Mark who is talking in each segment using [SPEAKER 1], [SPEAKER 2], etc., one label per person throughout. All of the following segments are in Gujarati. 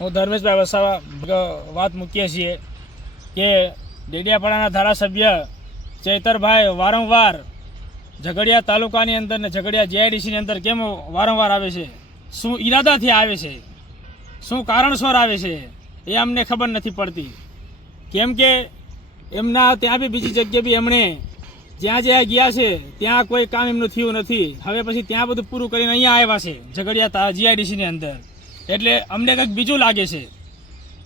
[SPEAKER 1] હું ધર્મેશભાઈ વસાવા વાત મૂકીએ છીએ કે ડેડિયાપાડાના ધારાસભ્ય ચૈતરભાઈ વારંવાર ઝઘડિયા તાલુકાની અંદર ને ઝઘડિયા જીઆઈડીસીની અંદર કેમ વારંવાર આવે છે? શું ઈરાદાથી આવે છે? શું કારણસર આવે છે? એ અમને ખબર નથી પડતી. કેમ કે એમના ત્યાં બી બીજી જગ્યાએ બી એમણે જ્યાં જ્યાં ગયા છે, ત્યાં કોઈ કામ એમનું થયું નથી. હવે પછી ત્યાં બધું પૂરું કરીને અહીંયા આવ્યા છે, ઝઘડિયા જીઆઈડીસીની અંદર. એટલે અમને કંઈક બીજું લાગે છે.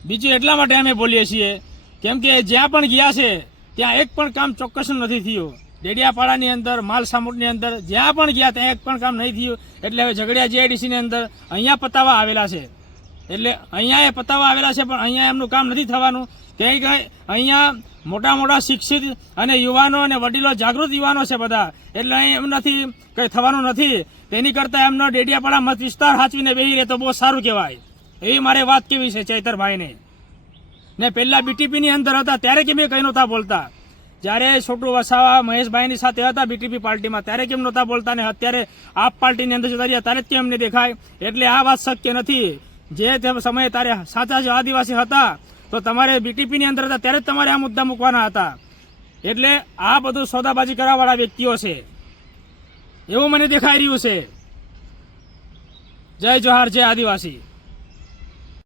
[SPEAKER 1] બીજું એટલા માટે અમે બોલીએ છીએ, કેમ કે જ્યાં પણ ગયા છે, ત્યાં એક પણ કામ ચોક્કસ નથી થયું. ડેડિયાપાડાની અંદર માલ સામુટની અંદર, જ્યાં પણ ગયા, ત્યાં એક પણ કામ નહીં થયું. એટલે હવે ઝઘડિયા જીઆઈડીસીની અંદર અહીંયા પતાવા આવેલા છે. એટલે અહીંયા એ પતાવા આવેલા છે, પણ અહીંયા એમનું કામ નથી થવાનું. કે અહીંયા મોટા મોટા શિક્ષિત અને યુવાનો અને વડીલો જાગૃત યુવાનો છે બધા. એટલે અહીં એમ નથી, કંઈ થવાનું નથી. તેની કરતાં એમનો ડેડિયાપાડા મત વિસ્તાર સાચવીને બેહી રહે તો બહુ સારું કહેવાય. એવી મારે વાત કેવી છે ચૈતરભાઈને? ને પહેલાં બીટીપીની અંદર હતા, ત્યારે કેમ એ કંઈ નહોતા બોલતા? જ્યારે છોટુ વસાવા મહેશભાઈની સાથે હતા બીટીપી પાર્ટીમાં, ત્યારે કેમ નહોતા બોલતા ને અત્યારે આપ પાર્ટીની અંદર જતા રહ્યા, ત્યારે જ કેમ એમને દેખાય? એટલે આ વાત શક્ય નથી. જે તે સમયે તારે સાચા જો આદિવાસી હતા, તો તમારે બીટીપીની અંદર હતા, ત્યારે જ તમારે આ મુદ્દા મૂકવાના હતા. એટલે આ બધું સોદાબાજી કરવાવાળા વ્યક્તિઓ છે. એવું મને દેખાઈ રહ્યું છે. જય જોહાર, જય આદિવાસી.